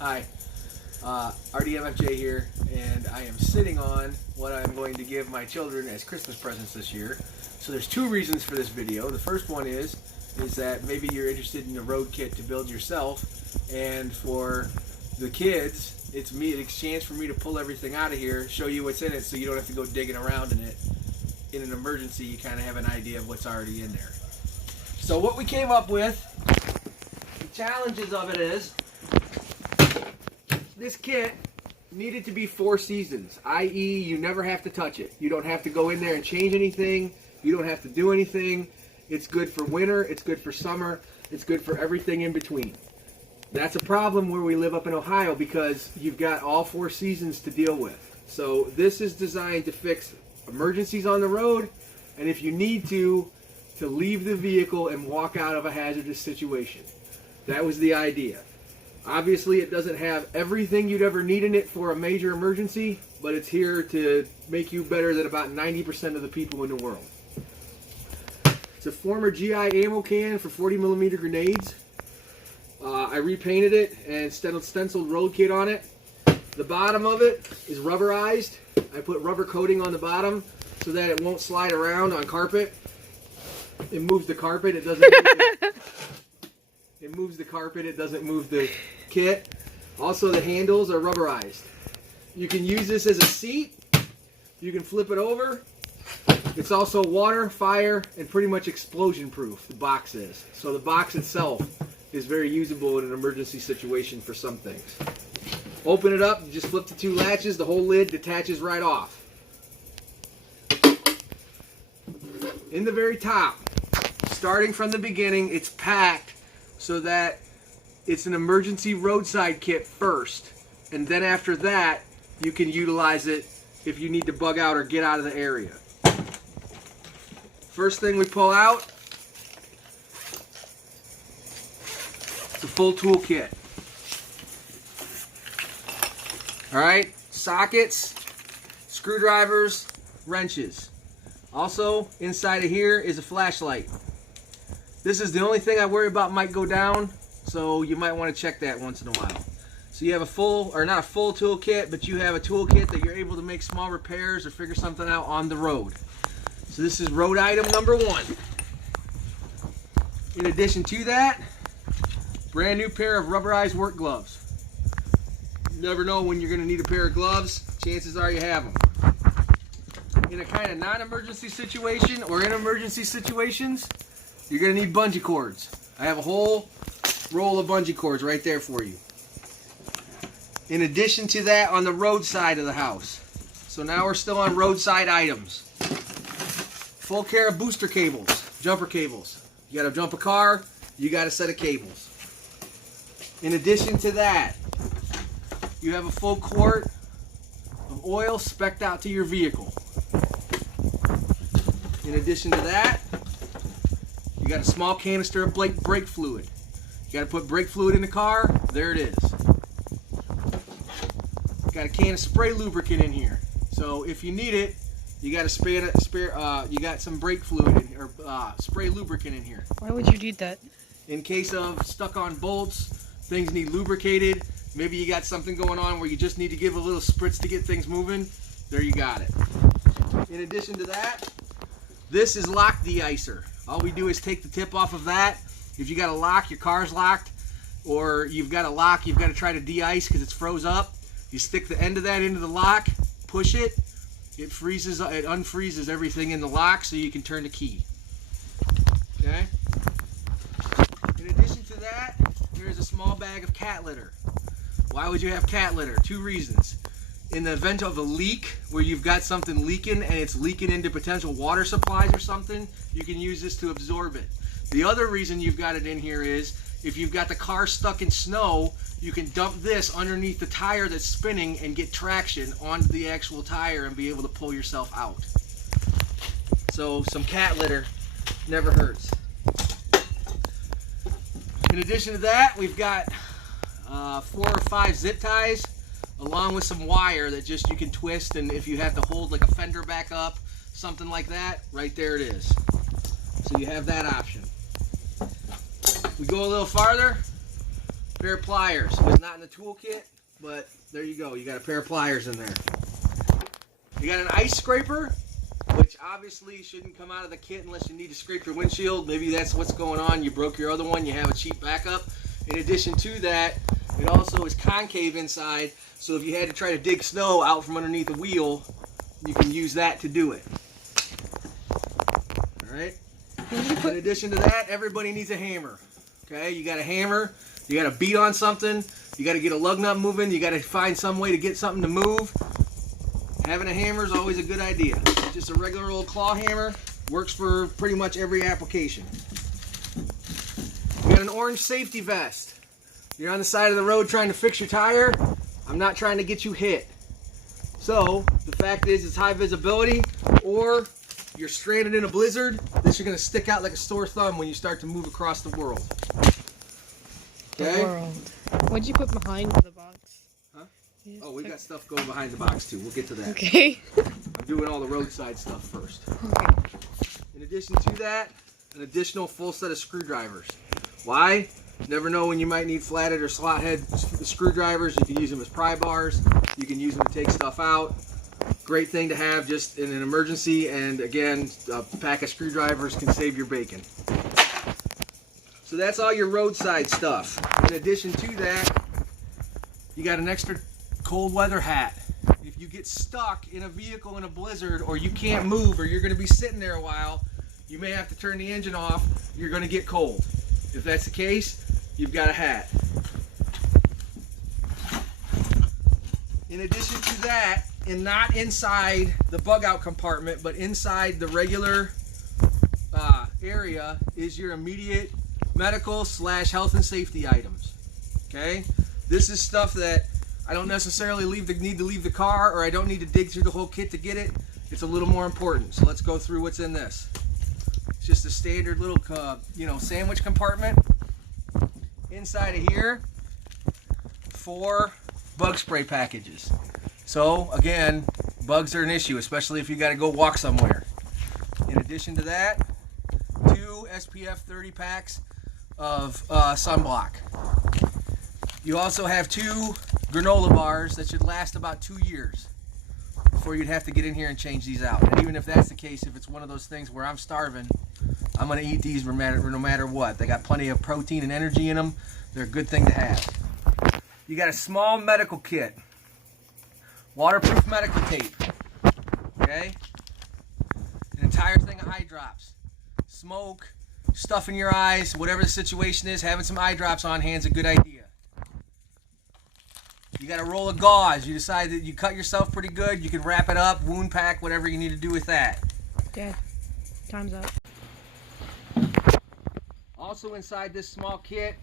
Hi, RDMFJ here, and I am sitting on what I'm going to give my children as Christmas presents this year. So there's two reasons for this video. The first one is that maybe you're interested in a road kit to build yourself, and for the kids, it's a chance for me to pull everything out of here, show you what's in it, so you don't have to go digging around in it. In an emergency, you kind of have an idea of what's already in there. So what we came up with, the challenges of it is, this kit needed to be 4 seasons, i.e. you never have to touch it. You don't have to go in there and change anything. You don't have to do anything. It's good for winter, it's good for summer, it's good for everything in between. That's a problem where we live up in Ohio because you've got all 4 seasons to deal with. So this is designed to fix emergencies on the road, and if you need to leave the vehicle and walk out of a hazardous situation. That was the idea. Obviously, it doesn't have everything you'd ever need in it for a major emergency, but it's here to make you better than about 90% of the people in the world. It's a former GI ammo can for 40mm grenades. I repainted it and stenciled road kit on it. The bottom of it is rubberized. I put rubber coating on the bottom so that it won't slide around on carpet. It moves the carpet. It doesn't. It moves the carpet. It doesn't move the kit. Also, the handles are rubberized. You can use this as a seat. You can flip it over. It's also water, fire, and pretty much explosion proof, the box is. So the box itself is very usable in an emergency situation for some things. Open it up, you just flip the 2 latches, the whole lid detaches right off. In the very top, starting from the beginning, it's packed so that it's an emergency roadside kit first, and then after that you can utilize it if you need to bug out or get out of the area. First thing we pull out, it's a full tool kit. Alright, sockets, screwdrivers, wrenches. Also, inside of here is a flashlight. This is the only thing I worry about might go down, so you might want to check that once in a while. So you have a full, or not a full tool kit, but you have a tool kit that you're able to make small repairs or figure something out on the road. So this is road item number 1. In addition to that, brand new pair of rubberized work gloves. You never know when you're going to need a pair of gloves. Chances are you have them. In a kind of non-emergency situation or in emergency situations, you're going to need bungee cords. I have a whole roll of bungee cords right there for you. In addition to that, on the roadside of the house. So now we're still on roadside items. Full care of booster cables, jumper cables. You got to jump a car, you got a set of cables. In addition to that, you have a full quart of oil spec'd out to your vehicle. In addition to that, you got a small canister of brake fluid. You got to put brake fluid in the car, there it is. Got a can of spray lubricant in here. So if you need it, you got you got some brake fluid or spray lubricant in here. Why would you need that? In case of stuck-on bolts, things need lubricated. Maybe you got something going on where you just need to give a little spritz to get things moving. There you got it. In addition to that, this is lock de-icer. All we do is take the tip off of that. If you got a lock, your car's locked, or you've got a lock, you've got to try to de-ice because it's froze up. You stick the end of that into the lock, push it, it freezes, it unfreezes everything in the lock so you can turn the key. Okay? In addition to that, there's a small bag of cat litter. Why would you have cat litter? 2 reasons. In the event of a leak, where you've got something leaking and it's leaking into potential water supplies or something, you can use this to absorb it. The other reason you've got it in here is, if you've got the car stuck in snow, you can dump this underneath the tire that's spinning and get traction onto the actual tire and be able to pull yourself out. So some cat litter never hurts. In addition to that, we've got 4 or 5 zip ties along with some wire that just you can twist, and if you have to hold like a fender back up, something like that, right there it is. So you have that option. We go a little farther, pair of pliers. It was not in the toolkit, but there you go. You got a pair of pliers in there. You got an ice scraper, which obviously shouldn't come out of the kit unless you need to scrape your windshield. Maybe that's what's going on. You broke your other one. You have a cheap backup. In addition to that, it also is concave inside, so if you had to try to dig snow out from underneath the wheel, you can use that to do it. Alright? In addition to that, everybody needs a hammer. Okay? You got a hammer, you got to beat on something, you got to get a lug nut moving, you got to find some way to get something to move. Having a hammer is always a good idea. Just a regular old claw hammer, works for pretty much every application. You got an orange safety vest. You're on the side of the road trying to fix your tire. I'm not trying to get you hit. So, the fact is it's high visibility, or you're stranded in a blizzard, this is going to stick out like a sore thumb when you start to move across the world. Okay? What'd you put behind the box? Huh? Oh, we got stuff going behind the box too. We'll get to that. Okay. I'm doing all the roadside stuff first. Okay. In addition to that, an additional full set of screwdrivers. Why? Never know when you might need flathead or slot head screwdrivers. You can use them as pry bars. You can use them to take stuff out. Great thing to have just in an emergency, and again, a pack of screwdrivers can save your bacon. So that's all your roadside stuff. In addition to that, you got an extra cold weather hat. If you get stuck in a vehicle in a blizzard, or you can't move, or you're going to be sitting there a while, you may have to turn the engine off. You're going to get cold. If that's the case, you've got a hat. In addition to that, and not inside the bug out compartment, but inside the regular area, is your immediate medical / health and safety items. Okay? This is stuff that I don't necessarily need to leave the car, or I don't need to dig through the whole kit to get it. It's a little more important. So let's go through what's in this. It's just a standard little sandwich compartment. Inside of here, 4 bug spray packages. So again, bugs are an issue, especially if you got to go walk somewhere. In addition to that, 2 SPF 30 packs of sunblock. You also have 2 granola bars that should last about 2 years before you'd have to get in here and change these out. And even if that's the case, if it's one of those things where I'm starving, I'm going to eat these no matter what. They got plenty of protein and energy in them. They're a good thing to have. You got a small medical kit. Waterproof medical tape. Okay? An entire thing of eye drops. Smoke, stuff in your eyes, whatever the situation is, having some eye drops on hand is a good idea. You got a roll of gauze. You decide that you cut yourself pretty good, you can wrap it up, wound pack, whatever you need to do with that. Dad, time's up. Also inside this small kit,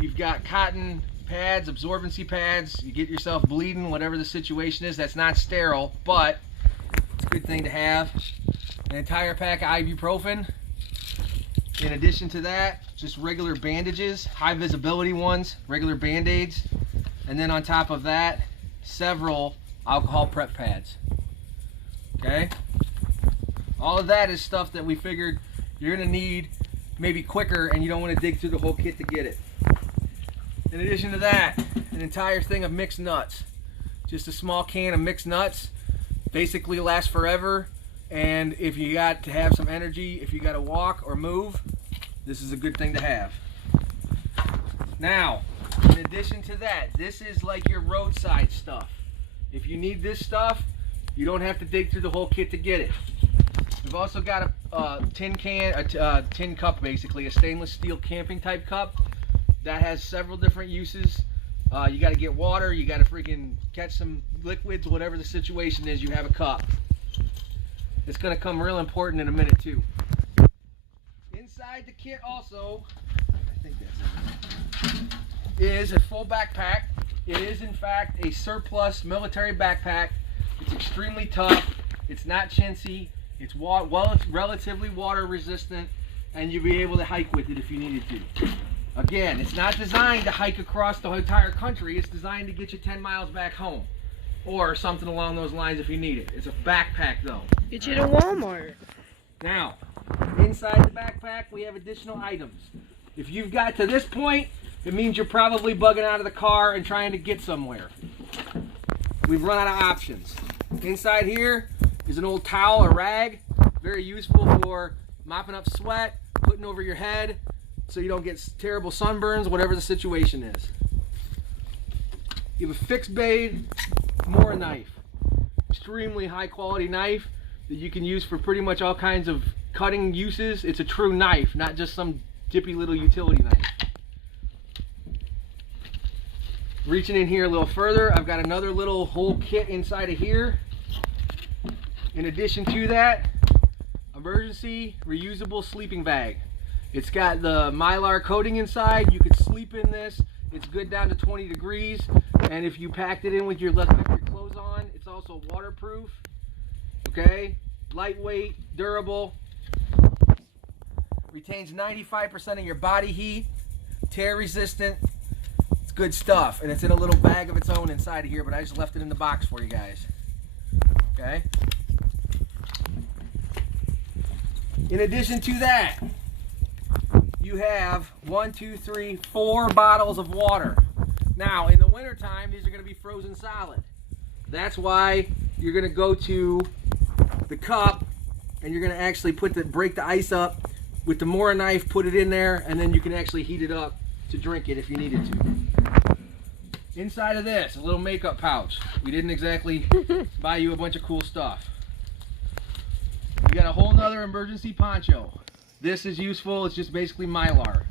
you've got cotton pads, absorbency pads. You get yourself bleeding, whatever the situation is. That's not sterile, but it's a good thing to have. An entire pack of ibuprofen. In addition to that, just regular bandages, high visibility ones, regular band-aids. And then on top of that, several alcohol prep pads. Okay? All of that is stuff that we figured you're going to need maybe quicker, and you don't want to dig through the whole kit to get it. In addition to that, an entire thing of mixed nuts. Just a small can of mixed nuts. Basically lasts forever, and if you got to have some energy, if you got to walk or move, this is a good thing to have. Now, in addition to that, this is like your roadside stuff. If you need this stuff, you don't have to dig through the whole kit to get it. We've also got a tin cup, basically, a stainless steel camping type cup that has several different uses. You got to get water, you got to freaking catch some liquids, whatever the situation is, you have a cup. It's going to come real important in a minute too. Inside the kit also, I think that's it, is a full backpack. It is in fact a surplus military backpack. It's extremely tough, it's not chintzy, it's relatively water resistant, and you'll be able to hike with it if you needed to. Again, it's not designed to hike across the entire country. It's designed to get you 10 miles back home, or something along those lines if you need it. It's a backpack though. Get you to Walmart. Now, inside the backpack we have additional items. If you've got to this point it means you're probably bugging out of the car and trying to get somewhere. We've run out of options. Inside here is an old towel or rag, very useful for mopping up sweat, putting over your head so you don't get terrible sunburns, whatever the situation is. You have a fixed blade Mora knife, extremely high quality knife that you can use for pretty much all kinds of cutting uses. It's a true knife, not just some dippy little utility knife. Reaching in here a little further, I've got another little whole kit inside of here. In addition to that, emergency reusable sleeping bag. It's got the Mylar coating inside. You could sleep in this. It's good down to 20 degrees. And if you packed it in with your left your clothes on, it's also waterproof. Okay? Lightweight, durable. Retains 95% of your body heat. Tear resistant. It's good stuff. And it's in a little bag of its own inside of here, but I just left it in the box for you guys. Okay? In addition to that, you have 4 bottles of water. Now, in the wintertime, these are going to be frozen solid. That's why you're going to go to the cup and you're going to actually break the ice up with the Mora knife, put it in there, and then you can actually heat it up to drink it if you needed to. Inside of this, a little makeup pouch. We didn't exactly buy you a bunch of cool stuff. You got a whole nother emergency poncho. This is useful. It's just basically Mylar.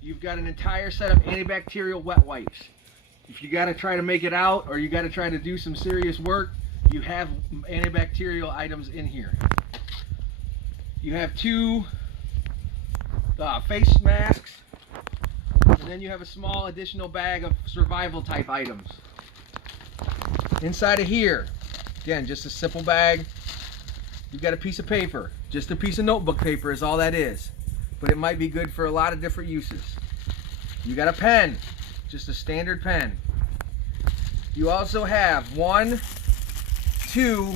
You've got an entire set of antibacterial wet wipes. If you got to try to make it out or you got to try to do some serious work, you have antibacterial items in here. You have 2 face masks, and then you have a small additional bag of survival type items. Inside of here, again, just a simple bag. You've got a piece of paper. Just a piece of notebook paper is all that is. But it might be good for a lot of different uses. You got a pen. Just a standard pen. You also have 1, 2,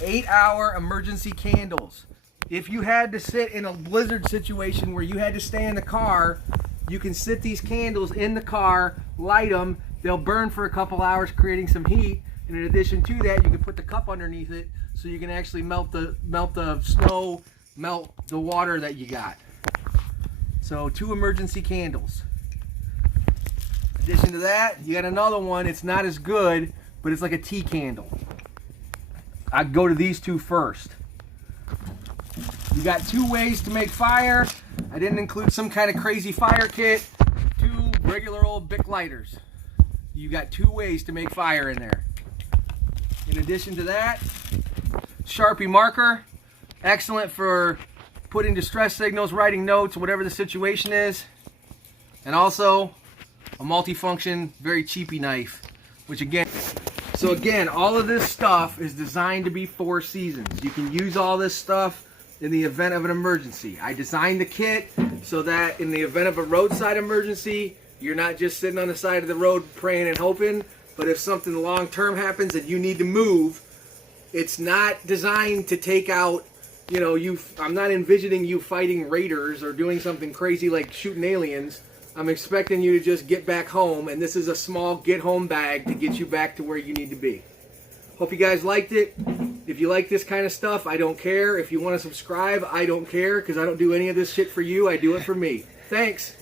8-hour emergency candles. If you had to sit in a blizzard situation where you had to stay in the car, you can sit these candles in the car, light them. They'll burn for a couple hours, creating some heat. And in addition to that, you can put the cup underneath it so you can actually melt the snow, melt the water that you got. So 2 emergency candles. In addition to that, you got another one. It's not as good, but it's like a tea candle. I'd go to these 2 first. You got 2 ways to make fire. I didn't include some kind of crazy fire kit. 2 regular old Bic lighters. You got 2 ways to make fire in there. In addition to that, Sharpie marker, excellent for putting distress signals, writing notes, whatever the situation is. And also a multifunction, very cheapy knife, which again, all of this stuff is designed to be 4 seasons. You can use all this stuff in the event of an emergency. I designed the kit so that in the event of a roadside emergency, you're not just sitting on the side of the road praying and hoping, but if something long-term happens and you need to move, it's not designed to take out, I'm not envisioning you fighting raiders or doing something crazy like shooting aliens. I'm expecting you to just get back home, and this is a small get-home bag to get you back to where you need to be. Hope you guys liked it. If you like this kind of stuff, I don't care. If you want to subscribe, I don't care, because I don't do any of this shit for you. I do it for me. Thanks.